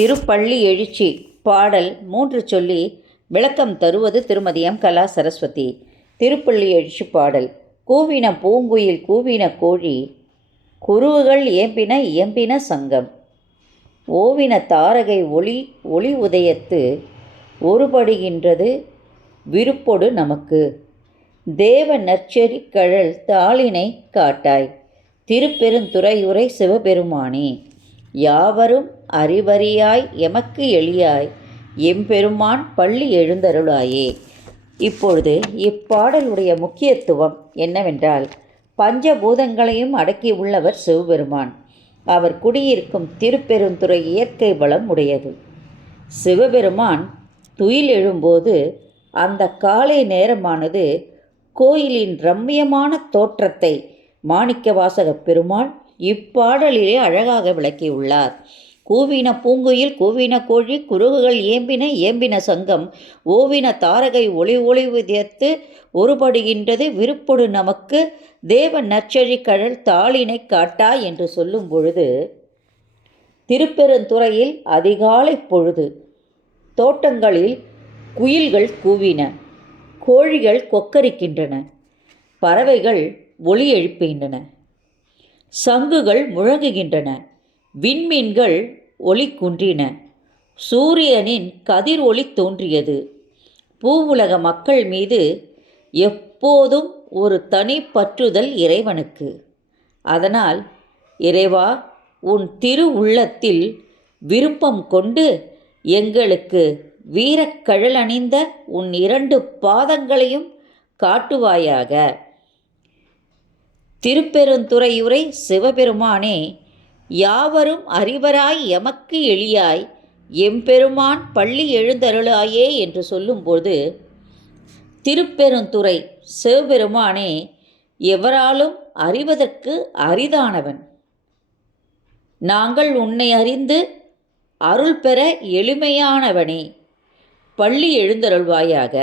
திருப்பள்ளி எழுச்சி பாடல் 3 சொல்லி விளக்கம் தருவது திருமதி எம். கலா சரஸ்வதி. திருப்பள்ளி எழுச்சி பாடல். கூவின பூங்குயில் கூவின கோழி, குருவுகள் இயம்பின இயம்பின சங்கம். ஓவின தாரகை ஒளி ஒளி உதயத்து, ஒருபடுகின்றது விருப்பொடு நமக்கு. தேவ நற்செறி கழல் தாளினை காட்டாய், திருப்பெருந்துறையுரை சிவபெருமானே. யாவரும் அறிவறியாய் எமக்கு எளியாய், எம்பெருமான் பள்ளி எழுந்தருளாயே. இப்பொழுது இப்பாடலுடைய முக்கியத்துவம் என்னவென்றால், பஞ்சபூதங்களையும் அடக்கியுள்ளவர் சிவபெருமான். அவர் குடியிருக்கும் திருப்பெருந்துறை இயற்கை வளம் உடையது. சிவபெருமான் துயில் எழும்போது அந்த காலை நேரமானது கோயிலின் ரம்மியமான தோற்றத்தை மாணிக்கவாசகப் பெருமாள் இப்பாடலிலே அழகாக விளக்கியுள்ளார். கூவின பூங்குயில் கூவின கோழி, குருகுகள் ஏம்பின ஏம்பின சங்கம். ஓவின தாரகை ஒளி ஒளி உதயத்து, ஒருபடுகின்றது விருப்பொடு நமக்கு. தேவ நற்செறி கழல் தாளினை காட்டா என்று சொல்லும் பொழுது, திருப்பெருந்துறையில் அதிகாலை பொழுது தோட்டங்களில் குயில்கள் கூவின, கோழிகள் கொக்கரிக்கின்றன, பறவைகள் ஒலி எழுப்புகின்றன, சங்குகள் முழங்குகின்றன, விண்மீன்கள் ஒளி குன்றின, சூரியனின் கதிர் ஒளி தோன்றியது. பூவுலக மக்கள் மீது எப்போதும் ஒரு தனி பற்றுதல் இறைவனுக்கு. அதனால், இறைவா, உன் திரு உள்ளத்தில் விருப்பம் கொண்டு எங்களுக்கு வீரக்கழல் அணிந்த உன் 2 பாதங்களையும் காட்டுவாயாக. திருப்பெருந்துறையுரை சிவபெருமானே, யாவரும் அறிவராய் எமக்கு எளியாய், எம்பெருமான் பள்ளி எழுந்தருளாயே என்று சொல்லும்போது, திருப்பெருந்துறை சிவபெருமானே எவராலும் அறிவதற்கு அரிதானவன். நாங்கள் உன்னை அறிந்து அருள் பெற எளிமையானவனே, பள்ளி எழுந்தருள்வாயாக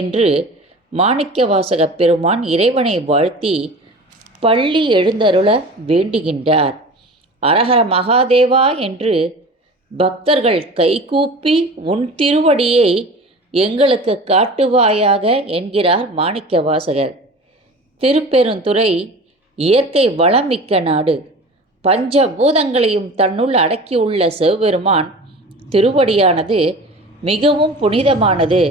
என்று மாணிக்கவாசகப் பெருமான் இறைவனை வாழ்த்தி பள்ளி எழுந்தருள வேண்டுகின்றார். அரஹர மகாதேவா என்று பக்தர்கள் கைகூப்பி உன் திருவடியை எங்களுக்கு காட்டுவாயாக என்கிறார் மாணிக்கவாசகர். திருப்பெருந்துறை இயற்கை வளமிக்க நாடு. பஞ்சபூதங்களையும் தன்னுள் அடக்கியுள்ள சிவபெருமான் திருவடியானது மிகவும் புனிதமானது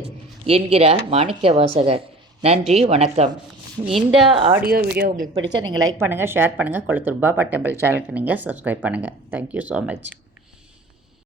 என்கிறார் மாணிக்கவாசகர். நன்றி, வணக்கம். இந்த ஆடியோ வீடியோ உங்களுக்கு பிடிச்சா நீங்கள் லைக் பண்ணுங்கள், ஷேர் பண்ணுங்கள். கொளத்தூர் பாபா டெம்பிள் சேனலுக்கு நீங்கள் சப்ஸ்கிரைப் பண்ணுங்கள். Thank you so much.